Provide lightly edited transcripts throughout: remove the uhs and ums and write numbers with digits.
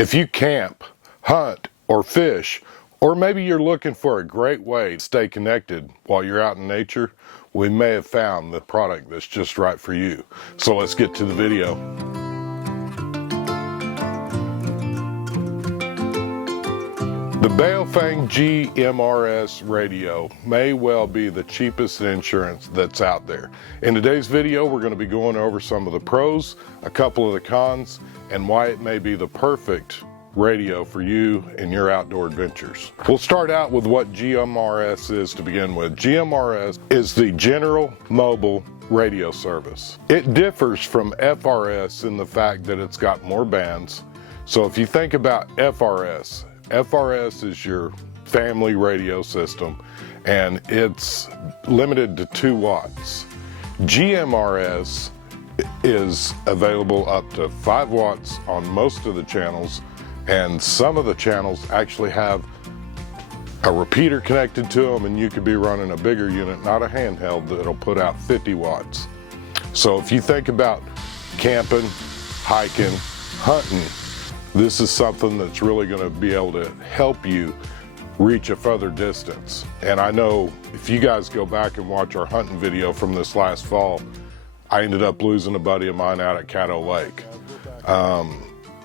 If you camp, hunt, or fish, or maybe you're looking for a great way to stay connected while you're out in nature, we may have found the product that's just right for you. So let's get to the video. The Baofeng GMRS Radio may well be the cheapest insurance that's out there. In today's video, we're going to be going over some of the pros, a couple of the cons, and why it may be the perfect radio for you in your outdoor adventures. We'll start out with what GMRS is to begin with. GMRS is the General Mobile Radio Service. It differs from FRS in the fact that it's got more bands. So if you think about FRS is your family radio system, and it's limited to 2 watts. GMRS is available up to 5 watts on most of the channels, and some of the channels actually have a repeater connected to them, and you could be running a bigger unit, not a handheld, that'll put out 50 watts. So if you think about camping, hiking, hunting, this is something that's really going to be able to help you reach a further distance. And I know if you guys go back and watch our hunting video from this last fall, I ended up losing a buddy of mine out at Caddo Lake.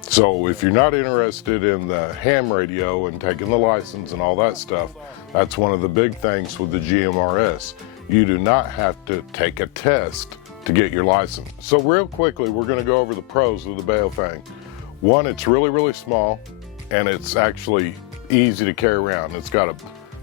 So if you're not interested in the ham radio and taking the license and all that stuff, that's one of the big things with the GMRS. You do not have to take a test to get your license. So real quickly, we're going to go over the pros of the Baofeng. One, it's really small, and it's actually easy to carry around.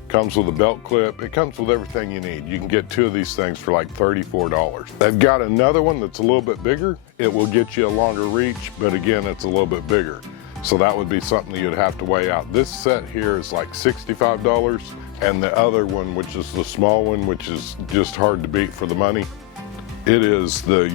Comes with a belt clip. It comes with everything you need. You can get 2 of these things for like $34. They've got another one that's a little bit bigger. It will get you a longer reach, but again, it's a little bit bigger. So that would be something that you'd have to weigh out. This set here is like $65, and the other one, which is the small one, which is just hard to beat for the money, it is the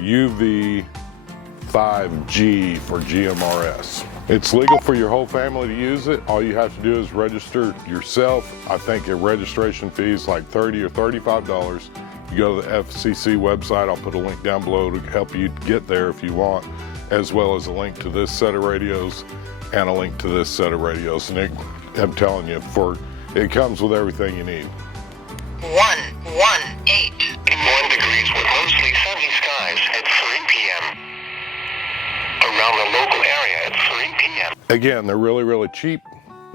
UV5G for GMRS. It's legal for your whole family to use it. All you have to do is register yourself. I think a registration fee is like $30 or $35. You go to the FCC website. I'll put a link down below to help you get there if you want, as well as a link to this set of radios and a link to this set of radios. And I'm telling you, it comes with everything you need. 118. 1 degrees with mostly sunny skies at 3 p.m. Around the local area at 3 p.m. Again, they're really cheap,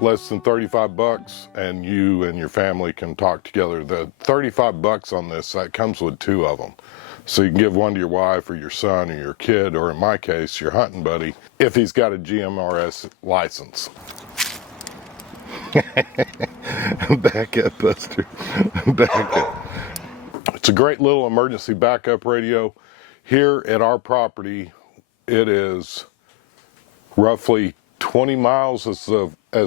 less than 35 bucks, and you and your family can talk together. The 35 bucks on this, that comes with 2 of them. So you can give one to your wife or your son or your kid, or in my case, your hunting buddy, if he's got a GMRS license. Back up, Buster. Back up. It's a great little emergency backup radio. Here at our property, it is roughly 20 miles as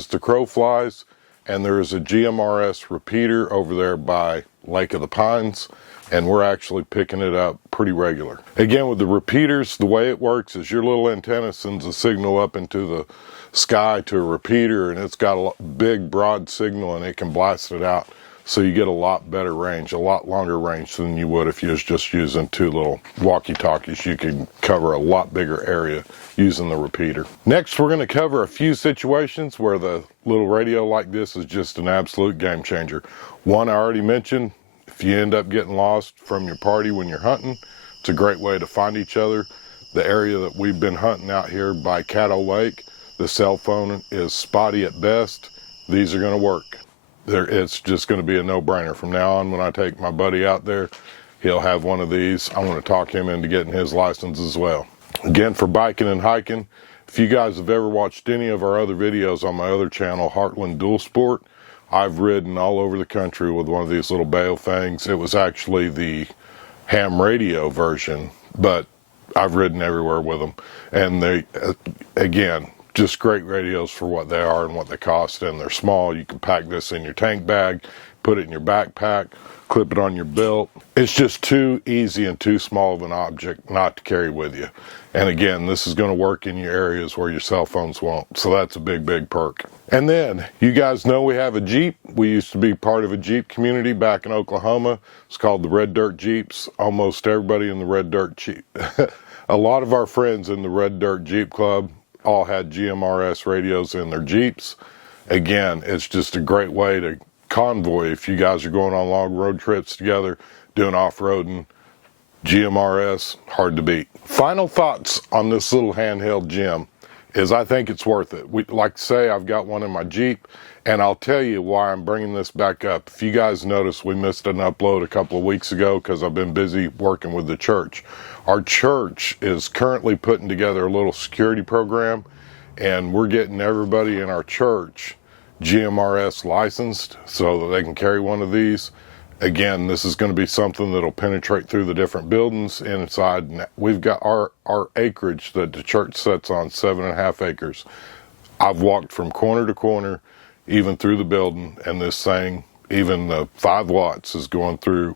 the crow flies, and there is a GMRS repeater over there by Lake of the Pines, and we're actually picking it up pretty regular. Again, with the repeaters, the way it works is your little antenna sends a signal up into the sky to a repeater, and it's got a big broad signal, and it can blast it out. So you get a lot better range, a lot longer range than you would if you was just using 2 little walkie-talkies. You can cover a lot bigger area using the repeater. Next, we're going to cover a few situations where the little radio like this is just an absolute game changer. One I already mentioned, if you end up getting lost from your party when you're hunting, it's a great way to find each other. The area that we've been hunting out here by Caddo Lake, the cell phone is spotty at best. These are going to work. It's just going to be a no-brainer. From now on, when I take my buddy out there, he'll have one of these. I want to talk him into getting his license as well. Again, for biking and hiking, if you guys have ever watched any of our other videos on my other channel, Heartland Dual Sport, I've ridden all over the country with one of these little Baofengs. It was actually the ham radio version, but I've ridden everywhere with them. And they, again, just great radios for what they are and what they cost, and they're small. You can pack this in your tank bag, put it in your backpack, clip it on your belt. It's just too easy and too small of an object not to carry with you. And again, this is going to work in your areas where your cell phones won't. So that's a big perk. And then, you guys know we have a Jeep. We used to be part of a Jeep community back in Oklahoma. It's called the Red Dirt Jeeps. Almost everybody in the Red Dirt Jeep. A lot of our friends in the Red Dirt Jeep Club all had GMRS radios in their Jeeps. Again, it's just a great way to convoy if you guys are going on long road trips together, doing off-roading. GMRS, hard to beat. Final thoughts on this little handheld gym is I think it's worth it. Like I say, I've got one in my Jeep, and I'll tell you why I'm bringing this back up. If you guys noticed, we missed an upload a couple of weeks ago because I've been busy working with the church. Our church is currently putting together a little security program, and we're getting everybody in our church GMRS licensed so that they can carry one of these. Again, this is going to be something that'll penetrate through the different buildings inside. We've got our acreage that the church sets on, 7.5 acres. I've walked from corner to corner, even through the building, and this thing, even the 5 watts, is going through,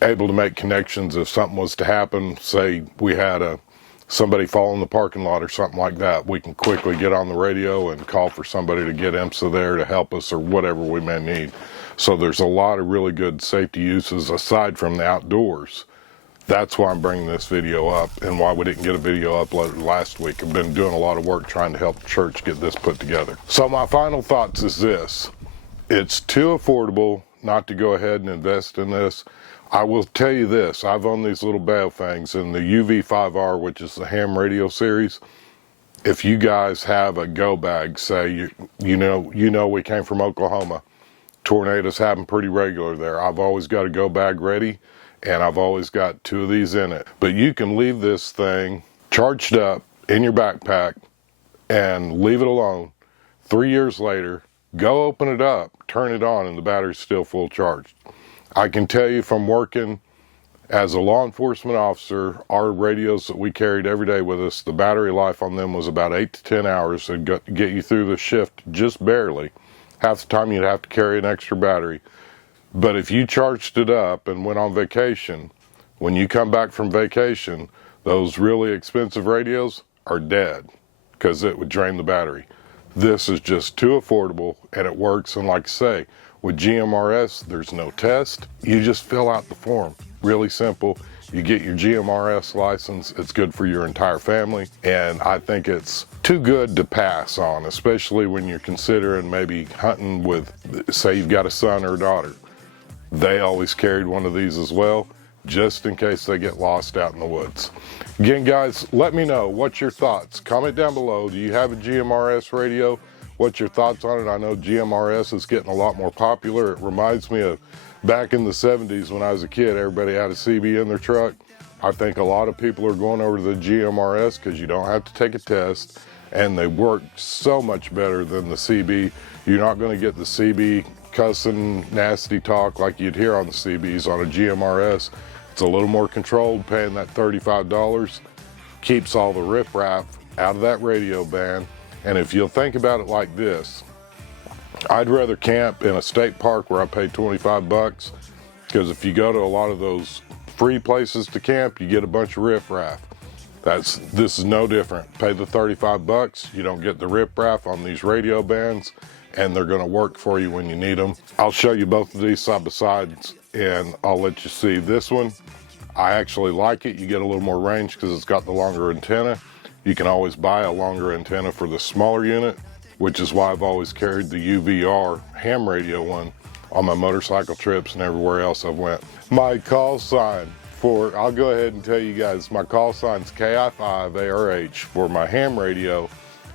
able to make connections if something was to happen. Say we had somebody fall in the parking lot or something like that, we can quickly get on the radio and call for somebody to get IMSA there to help us or whatever we may need. So there's a lot of really good safety uses aside from the outdoors. That's why I'm bringing this video up and why we didn't get a video uploaded last week. I've been doing a lot of work trying to help the church get this put together. So my final thoughts is this: it's too affordable not to go ahead and invest in this. I will tell you this, I've owned these little Baofengs in the UV5R, which is the ham radio series. If you guys have a go bag, say you know we came from Oklahoma. Tornadoes happen pretty regular there. I've always got a go bag ready, and I've always got 2 of these in it. But you can leave this thing charged up in your backpack and leave it alone. 3 years later, go open it up, turn it on, and the battery's still full charged. I can tell you from working as a law enforcement officer, our radios that we carried every day with us, the battery life on them was about 8 to 10 hours and get you through the shift just barely. Half the time you'd have to carry an extra battery. But if you charged it up and went on vacation, when you come back from vacation, those really expensive radios are dead because it would drain the battery. This is just too affordable, and it works. And like I say, with GMRS, there's no test. You just fill out the form. Really simple. You get your GMRS license. It's good for your entire family. And I think it's too good to pass on, especially when you're considering maybe hunting with, say you've got a son or a daughter. They always carried one of these as well, just in case they get lost out in the woods. Again, guys, let me know. What's your thoughts? Comment down below. Do you have a GMRS radio? What's your thoughts on it? I know GMRS is getting a lot more popular. It reminds me of back in the 70s when I was a kid, everybody had a CB in their truck. I think a lot of people are going over to the GMRS because you don't have to take a test, and they work so much better than the CB. You're not going to get the CB cussing, nasty talk like you'd hear on the CBs. On a GMRS, it's a little more controlled. Paying that $35 keeps all the riffraff out of that radio band. And if you'll think about it like this, I'd rather camp in a state park where I pay 25 bucks, because if you go to a lot of those free places to camp, you get a bunch of riffraff. This is no different. Pay the 35 bucks, you don't get the riffraff on these radio bands, and they're gonna work for you when you need them. I'll show you both of these side by side, and I'll let you see this one. I actually like it. You get a little more range because it's got the longer antenna. You can always buy a longer antenna for the smaller unit, which is why I've always carried the UVR ham radio one on my motorcycle trips and everywhere else I've went. My call sign I'll go ahead and tell you guys, my call sign's KI5ARH for my ham radio,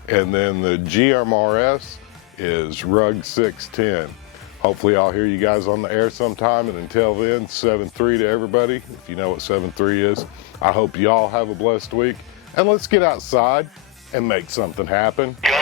and then the GMRS is Rug 610. Hopefully I'll hear you guys on the air sometime, and until then, 7-3 to everybody. If you know what 7-3 is, I hope you all have a blessed week, and let's get outside and make something happen. Gun